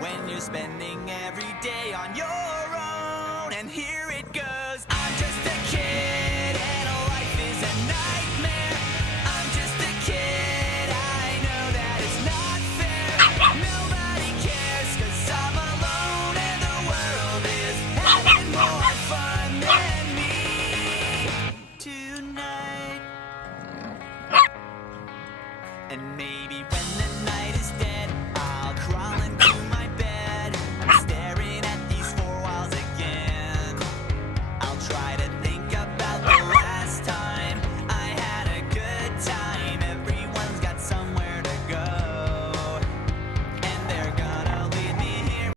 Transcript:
when you're spending every day on your own. And here it goes. I'm just a kid and life is a nightmare. I'm just a kid, I know that it's not fair. Nobody cares 'cause I'm alone and the world is having more fun than me tonight. And maybe